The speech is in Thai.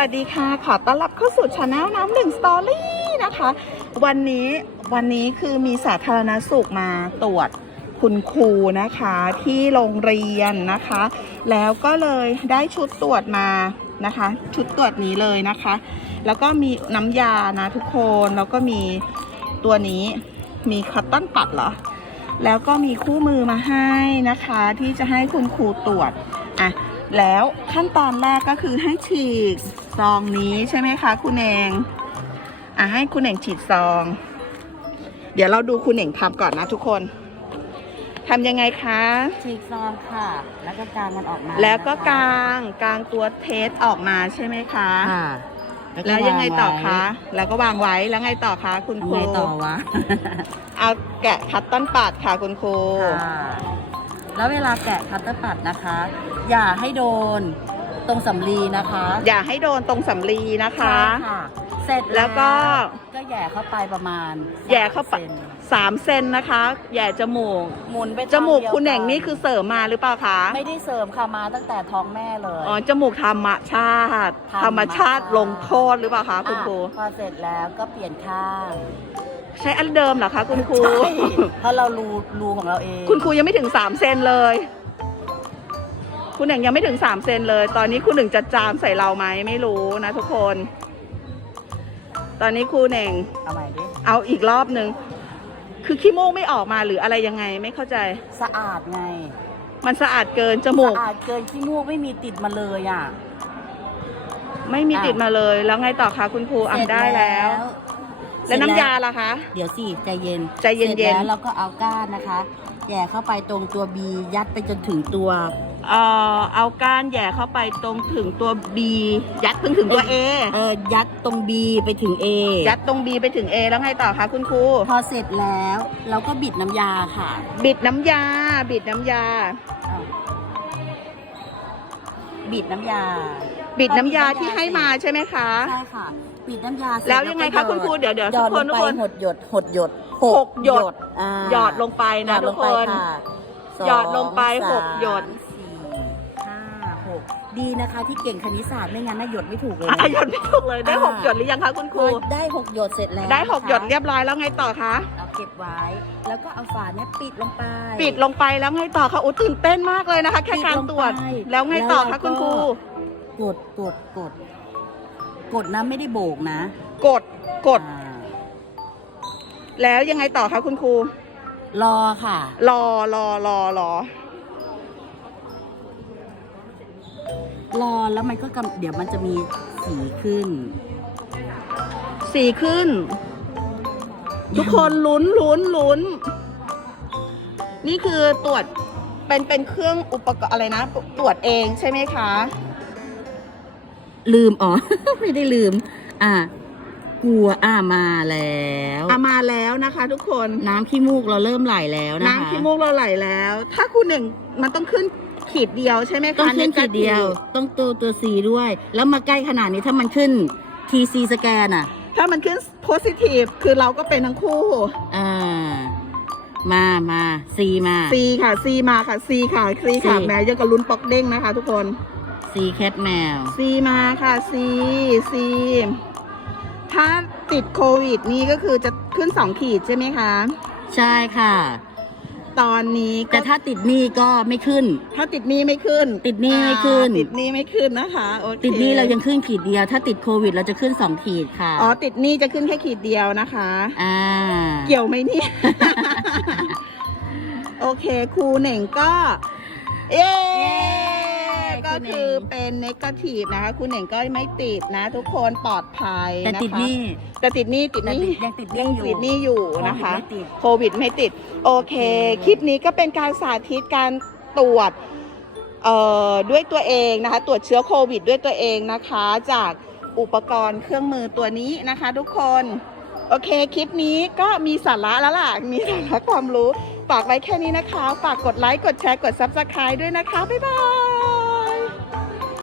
วัสดีค่ะ ขอต้อนรับเข้าสู่ช anel น้ำหนึ่งสตอรี่นะคะ วันนี้วันนี้คือมีสาธารณสุขมาตรวจคุณครูนะคะที่โรงเรียนนะคะ แล้วก็เลยได้ชุดตรวจมานะคะ ชุดตรวจนี้เลยนะคะ แล้วก็มีน้ำยานะทุกคนแล้วก็มีตัวนี้มีคอตตอนปัดเหรอแล้วก็มีคู่มือมาให้นะคะ ที่จะให้คุณครูตรวจอะ แล้วขั้นตอนแรกก็คือให้ฉีกซองนี้ใช่ไหมคะ คุณเองอะให้คุณเองฉีดซอง เดี๋ยวเราดูคุณเองทำก่อนนะทุกคนทำยังไงคะฉีกซองค่ะ แล้วก็กางมันออกมา แล้วก็นะคะกางกางตัวเทสออกมาใช่ไหมคะค่ะแล้วยังไงต่อคะวาแล้วก็วางไว้แล้วไงต่อคะคุณงครูไว้ยังไงต่อวะ เอาแกะคัตตันปาดค่ะคุณครูค่ะ แล้วเวลาแกะคัตเตอร์ปัดนะคะ อย่าให้โดนตรงสำลีนะคะอย่าให้โดนตรงสำลีนะคะ ใช่ค่ะ เสร็จแล้วก็ ก็แหย่เข้าไปประมาณแหย่เข้าไปซนสามเซนนะคะแหย่จมูก หมุนไปจมูกทาดียวคุณเน่งกันี่คือเสริมมาหรือเปล่าคะ ไม่ได้เสริมค่ะมาตั้งแต่ท้องแม่เลย อ๋อ จมูกธรรมชาติ ธรรมชาติธรรมชาติลงโทษหรือเปล่าคะคุณครู อะพอเสร็จแล้วก็เปลี่ยนข้าง ใช้อันเดิมเหรอคะคุณครู ใช่เพราะเรารูรูของเราเองคุณครูยังไม่ถึงสามเซนเลย คุณหนึ่งยังไม่ถึงสามเซนเลย ตอนนี้คุณหนึ่งจะจามใส่เราไหมไม่รู้นะทุกคน ตอนนี้ครูเน่งเอาใหม่ดิเอาอีกรอบหนึ่งคือขี้มูกไม่ออกมาหรืออะไรยังไงไม่เข้าใจ สะอาดไงมันสะอาดเกินจมูก สะอาดเกินขี้มูกไม่มีติดมาเลยอะ ไม่มีอะติดมาเลยแล้วไงต่อคะคุณครูอะเสร็จได้แล้ว แล้วน้ำยาล่ะคะ เดี๋ยวสิใจเย็นใจเย็นๆ สร็จแล้วเราก็เอาก้านนะคะแหย่เข้าไปตรงตัว B ยัดไปจนถึงตัว เอ่อเอาก้านแหย่เข้าไปตรงถึงตัว B ยัดถึงถึงตัว A เออยัดตรง B ไปถึง A ยัดตรง B ไปถึง A แล้วไงต่อคะคุณครู พอเสร็จแล้วเราก็บิดน้ำยาค่ะบิดน้ำยา บิดน้ำยา อ้าวบิดน้ำยา บิดน้ำยาที่ให้มาใช่ไหมคะ ใช่ค่ะ บิดน้ำยาเสร็จแล้วยังไงคะก็คุณครูเดี๋ยวเดี๋ยวหยทุอกดคลนงทุกไปคน หดหยดหดหยดหกหยดอ่าหยอดลงไปหยนะอดลทุกงคไปนค่ะหยอดลงไปสองหกหยดสามสี่ห้าหกดีนะคะที่เก่งคณิตศาสตร์ไม่งั้นน่าหยดไม่ถูกเลย อะหยดไม่ถูกเลยได้อ่า หกหยดหรือยังคะคุณคพรูอได้หกหยดเสร็จแล้วได้หกหยดนะคะเรียบร้อยแล้วไงต่อคะ เราเก็บไว้ แล้วก็เอาฝาเนี่ยปิดลงไป ปิดลงไปแล้วไงต่อคะอุ้ตื่นเต้นมากเลยนะคะ แค่การตรวจ ปิดลงไปแล้วไงต่อแล้คะวเราก็ คุณครู กดกดกด กดนะไม่ได้โบกนะกดกด อ่าแล้วยังไงต่อคะคุณครู รอค่ะ รอรอรอรอ รอแล้วมันก็กำเดี๋ยวมันจะมีสีขึ้น สีขึ้น ทุกคนลุ้นลุ้นลุ้น นี่คือตรวจเป็นเป็นเครื่องอุปกรณ์อะไรนะ ตรวจเองใช่ไหมคะ ลืม อ๋อ ไม่ได้ลืม อะกลัวอ่ามาแล้ว อามาแล้วนะคะ ทุกคนน้ำขี้มูกเราเริ่มไหลแล้วนะคะ น้ำขี้มูกเราไหลแล้ว ถ้าคุณหนึ่งมันต้องขึ้นขีดเดียวใช่ไหมคะต้องขึ้นใขีดเดียว ต้องตัวตัวซีด้วย แล้วมาใกล้ขนาดนี้ถ้ามันขึ้น TC สแกนอะ ถ้ามันขึ้น positive คือเราก็เป็นทั้งคู่อ่ามามาซีมา C ค่ะ C มาค่ะ C ค่ะ C ค่ะ C แม้ยังกับลุ้นปอกเด้งนะคะ ทุกคน ซีแคทแมว C มาค่ะ C C ถ้าติดโควิดนี่ก็คือจะขึ้น2ขีดใช่ไหมคะ ใช่ค่ะ ตอนนี้ก็แต่ถ้าติดหนี้ก็ไม่ขึ้น ถ้าติดหนี้ไม่ขึ้นติดหนี้ไม่ขึ้น อ่าติดหนี้ไม่ขึ้นนะคะโอเคติดหนี้เรายังขึ้นขีดเดียว ถ้าติดโควิด เราจะขึ้นสองขีดค่ะอ๋อติดหนี้จะขึ้นแค่ขีดเดียวนะคะ อ่า เกี่ยวไหมเนี่ย โอเคครูเหน่งก็ เย้เย้ ก็คือเป็นเนกาทีฟนะคะครูเหน่งก็ไม่ติดนะ ทุกคนปลอดภัยแต่นะคะ ติดหนี้ แต่ติดหนี้ติดหแต่นี้ติดยังติดหนี้อยู่ติดหนี้อยู่นะคะโวิดไม่ติดโควิดไม่ติดโอเคโอเค คลิปนี้ก็เป็นการสาธิตการตรวจเอ่อด้วยตัวเองนะคะ ตรวจเชื้อโควิดด้วยตัวเองนะคะ จากอุปกรณ์เครื่องมือตัวนี้นะคะ ทุกคน โอเค คลิปนี้ก็มีสาระแล้วล่ะ มีสาระความรู้ ฝากไว้แค่นี้นะคะ ฝากกดไลค์ กดแชร์ กด Subscribe ด้วยนะคะ บ๊ายบาย